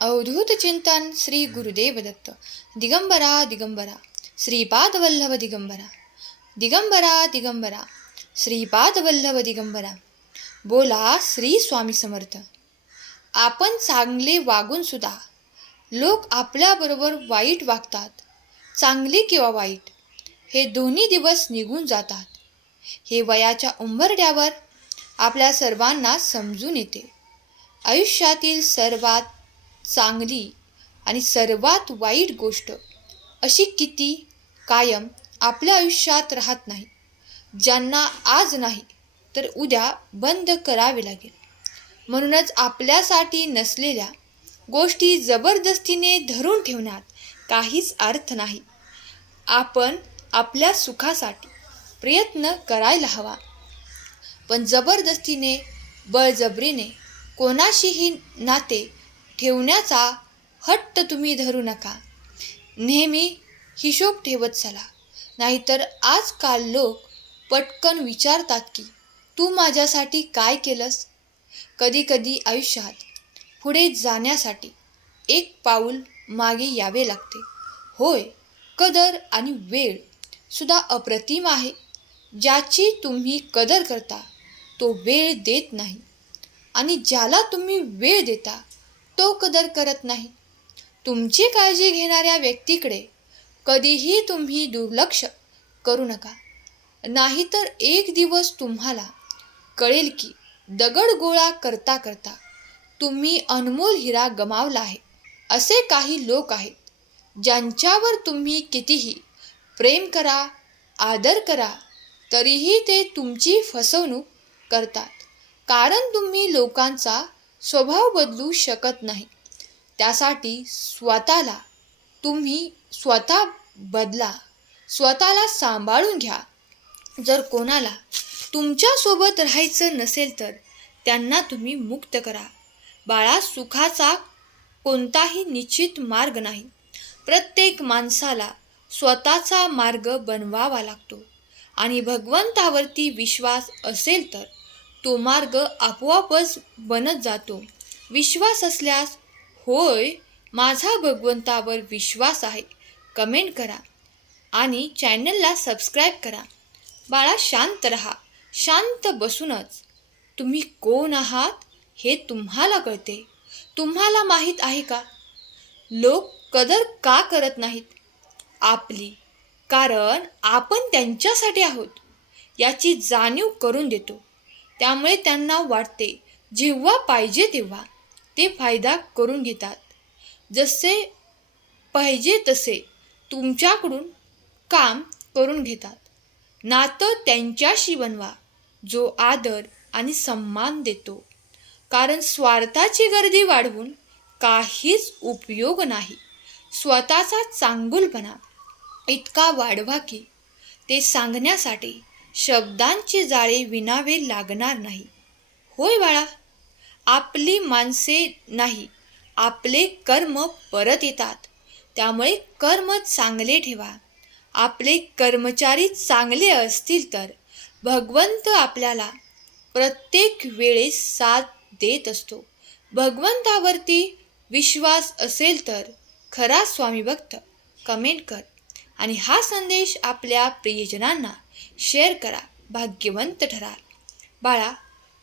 अवधूत चिंतन श्री गुरुदेव दत्त. दिगंबरा दिगंबरा श्रीपाद वल्लभ दिगंबरा. दिगंबरा दिगंबरा श्रीपाद वल्लभ दिगंबरा. बोला श्री स्वामी समर्थ. आपण चांगले वागून सुद्धा लोक आपल्याबरोबर वाईट वागतात. चांगले किंवा वाईट हे दोन्ही दिवस निघून जातात. हे वयाच्या उंबरठ्यावर आपल्या सर्वांना समजून येते. आयुष्यातील सर्वात चांगली आणि सर्वात वाईट गोष्ट अशी किती कायम आपल्या आयुष्यात राहत नाही, ज्यांना आज नाही तर उद्या बंद करावे लागेल. म्हणूनच आपल्यासाठी नसलेल्या गोष्टी जबरदस्तीने धरून ठेवण्यात काहीच अर्थ नाही. आपण आपल्या सुखासाठी प्रयत्न करायला हवा, पण जबरदस्तीने बळजबरीने कोणाशीही नाते ठेवण्याचा हट्ट तुम्ही धरू नका. नेहमी हिशोब ठेवत चला, नाहीतर आजकाल लोक पटकन विचारतात की तू माझ्यासाठी काय केलंस. कधी कधी आयुष्यात पुढे जाण्यासाठी एक पाऊल मागे यावे लागते. होय, कदर आणि वेळ सुद्धा अप्रतिम आहे. ज्याची तुम्ही कदर करता तो वेळ देत नाही, आणि ज्याला तुम्ही वेळ देता तो कदर करत नाही. तुमची काळजी घेणाऱ्या व्यक्तीकडे कधीही तुम्ही दुर्लक्ष करू नका, नाहीतर एक दिवस तुम्हाला कळेल की दगड गोळा करता करता तुम्ही अनमोल हिरा गमावला आहे. असे काही लोक आहेत ज्यांच्यावर तुम्ही कितीही प्रेम करा, आदर करा, तरीही ते तुमची फसवणूक करतात. कारण तुम्ही लोकांचा स्वभाव बदलू शकत नाही. त्यासाठी तुम्ही स्वतः बदला, स्वतःला सांभाळून घ्या. जर कोणाला तुमच्यासोबत राहायचं नसेल तर त्यांना तुम्ही मुक्त करा. बाळा, सुखाचा कोणताही निश्चित मार्ग नाही. प्रत्येक माणसाला स्वतःचा मार्ग बनवावा लागतो, आणि भगवंतावरती विश्वास असेल तर तो मार्ग आपोआपच बनत जातो. विश्वास असल्यास होय, माझा भगवंतावर विश्वास आहे कमेंट करा आणि चॅनलला सबस्क्राईब करा. बाळा, शांत रहा. शांत बसूनच तुम्ही कोण आहात हे तुम्हाला कळते. तुम्हाला माहीत आहे का, लोक कदर का करत नाहीत आपली? कारण आपण त्यांच्यासाठी आहोत याची जाणीव करून देतो. त्यामुळे त्यांना वाटते जेव्हा पाहिजे तेव्हा ते फायदा करून घेतात. जसे पाहिजे तसे तुमच्याकडून काम करून घेतात. नातं त्यांच्याशी बनवा जो आदर आणि सन्मान देतो. कारण स्वार्थाची गर्दी वाढवून काहीच उपयोग नाही. स्वतःचा चांगुलपणा इतका वाढवा की ते सांगण्यासाठी शब्दांचे जाळे विणावे लागणार नाही. होय बाळा, आपली माणसे नाही, आपले कर्म परत येतात. त्यामुळे कर्म चांगले ठेवा. आपले कर्मचारी चांगले असतील तर भगवंत आपल्याला प्रत्येक वेळेस साथ देत असतो. भगवंतावरती विश्वास असेल तर खरा स्वामी भक्त कमेंट कर आणि हा संदेश आपल्या प्रियजनांना शेअर करा. भाग्यवंत ठराल. बाळा,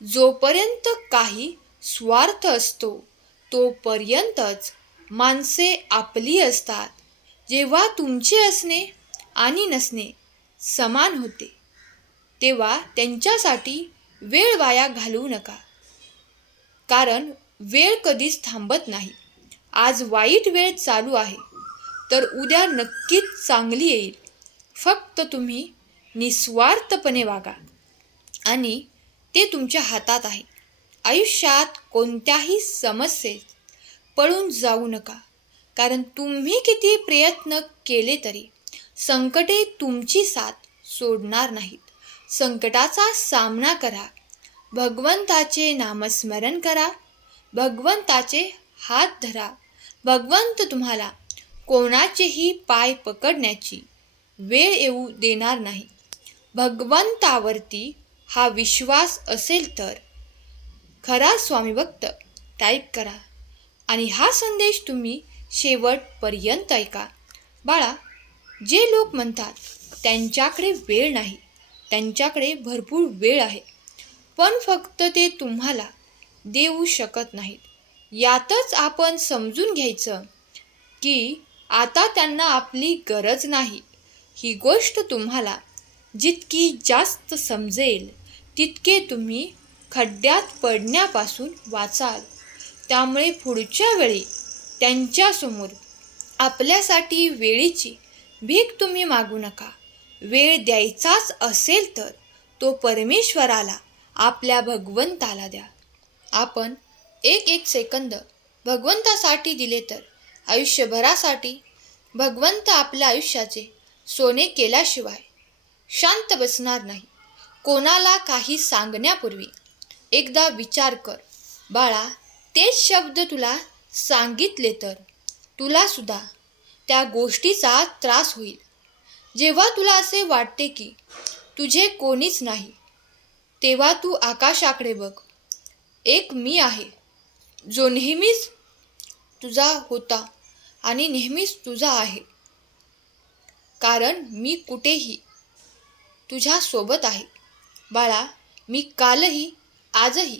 जोपर्यंत काही स्वार्थ असतो तोपर्यंतच माणसे आपली असतात. जेव्हा तुमचे असणे आणि नसणे समान होते तेव्हा त्यांच्यासाठी वेळ वाया घालवू नका. कारण वेळ कधीच थांबत नाही. आज वाईट वेळ चालू आहे तर उद्या नक्कीच चांगली येईल. फक्त तुम्ही निस्वार्थपणे वागा, आणि ते तुमच्या हातात आहे. आयुष्यात कोणत्याही समस्येत पळून जाऊ नका, कारण तुम्ही किती प्रयत्न केले तरी संकटे तुमची साथ सोडणार नाहीत. संकटाचा सामना करा, भगवंताचे नामस्मरण करा, भगवंताचे हात धरा. भगवंत तुम्हाला कोणाचेही पाय पकडण्याची वेळ येऊ देणार नाही. भगवंतावरती हा विश्वास असेल तर खरा स्वामी भक्त टाईप करा. आणि हा संदेश तुम्ही शेवटपर्यंत ऐका. बाळा, जे लोक म्हणतात त्यांच्याकडे वेळ नाही, त्यांच्याकडे भरपूर वेळ आहे, पण फक्त ते तुम्हाला देऊ शकत नाहीत. यातच आपण समजून घ्यायचं की आता त्यांना आपली गरज नाही. ही गोष्ट तुम्हाला जितकी जास्त समजेल तितके तुम्ही खड्ड्यात पडण्यापासून वाचाल. त्यामुळे पुढच्या वेळी त्यांच्यासमोर आपल्यासाठी वेळेची भीक तुम्ही मागू नका. वेळ द्यायचाच असेल तर तो परमेश्वराला, आपल्या भगवंताला द्या. आपण एक एक सेकंद भगवंतासाठी दिले तर आयुष्यभरासाठी भगवंत आपल्या आयुष्याचे सोने केल्याशिवाय शांत बसणार नाही. कोणाला काही सांगण्यापूर्वी एकदा विचार कर. बाळा, तेच शब्द तुला सांगितले तर तुला सुद्धा त्या गोष्टीचा त्रास होईल. जेव्हा तुला असे वाटते की तुझे कोणीच नाही, तेव्हा तू आकाशाकडे बघ. एक मी आहे जो नेहमीच तुझा होता आणि नेहमीच तुझा आहे. कारण मी कुठेही तुझ्या सोबत आहे. बाळा, मी कालही, आजही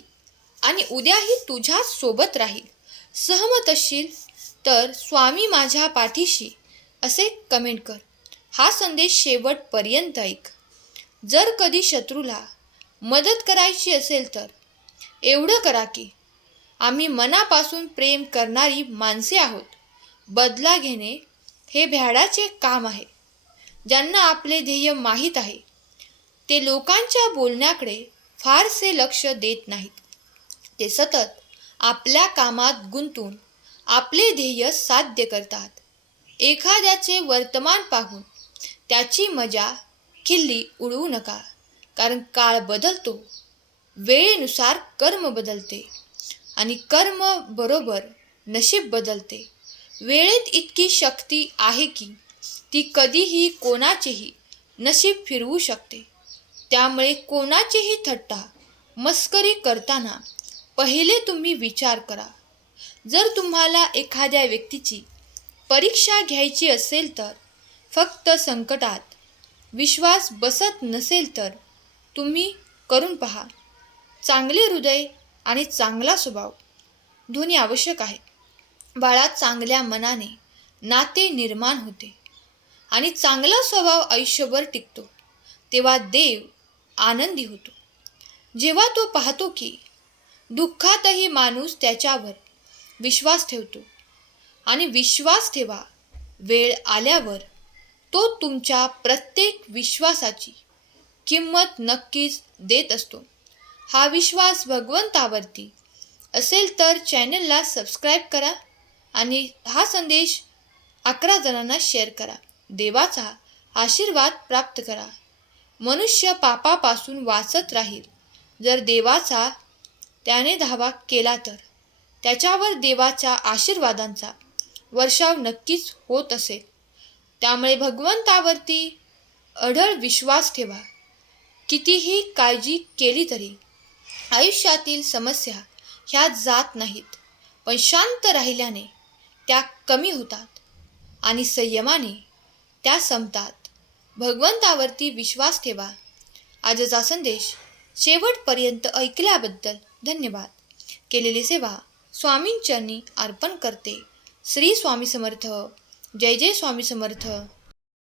आणि उद्याही तुझ्या सोबत राहील. सहमत असशील तर स्वामी माझ्या पाठीशी असे कमेंट कर. हा संदेश शेवटपर्यंत ऐक. जर कधी शत्रूला मदत करायची असेल तर एवढं करा की आम्ही मनापासून प्रेम करणारी माणसे आहोत. बदला घेणे हे भ्याडाचे काम आहे. ज्यांना आपले ध्येय माहीत आहे ते लोकांच्या बोलण्याकडे फारसे लक्ष देत नाहीत. ते सतत आपल्या कामात गुंतून आपले ध्येय साध्य करतात. एखाद्याचे वर्तमान पाहून त्याची मजा खिल्ली उडवू नका. कारण काळ बदलतो, वेळेनुसार कर्म बदलते आणि कर्म बरोबर नशीब बदलते. वेळेत इतकी शक्ती आहे की ती कधीही कोणाचेही नशीब फिरवू शकते. त्यामुळे कोणाचीही थट्टा मस्करी करताना पहिले तुम्ही विचार करा. जर तुम्हाला एखाद्या व्यक्तीची परीक्षा घ्यायची असेल तर फक्त संकटात विश्वास बसत नसेल तर तुम्ही करून पहा. चांगले हृदय आणि चांगला स्वभाव दोन्ही आवश्यक आहे. बाळा, चांगल्या मनाने नाते निर्माण होते आणि चांगला स्वभाव आयुष्यभर टिकतो. तेव्हा देव आनंदी होतो जेव्हा तो पाहतो की दुःखातही माणूस त्याच्यावर विश्वास ठेवतो. आणि विश्वास ठेवा, वेळ आल्यावर तो तुमच्या प्रत्येक विश्वासाची किंमत नक्कीच देत असतो. हा विश्वास भगवंतावरती असेल तर चॅनलला सबस्क्राईब करा आणि हा संदेश 11 जणांना शेअर करा. देवाचा आशीर्वाद प्राप्त करा. मनुष्य पापापासून वाचत राहील जर देवाचा त्याने धावा केला तर त्याच्यावर देवाच्या आशीर्वादांचा वर्षाव नक्कीच होत असेल. त्यामुळे भगवंतावरती अढळ विश्वास ठेवा. कितीही काळजी केली तरी आयुष्यातील समस्या ह्या जात नाहीत, पण शांत राहिल्याने त्या कमी होतात आणि संयमाने त्या संपतात. भगवंतावरती विश्वास ठेवा. आजचा संदेश शेवटपर्यंत ऐकल्याबद्दल धन्यवाद. केलेली सेवा स्वामींचरणी अर्पण करते. श्री स्वामी समर्थ. जय जय स्वामी समर्थ.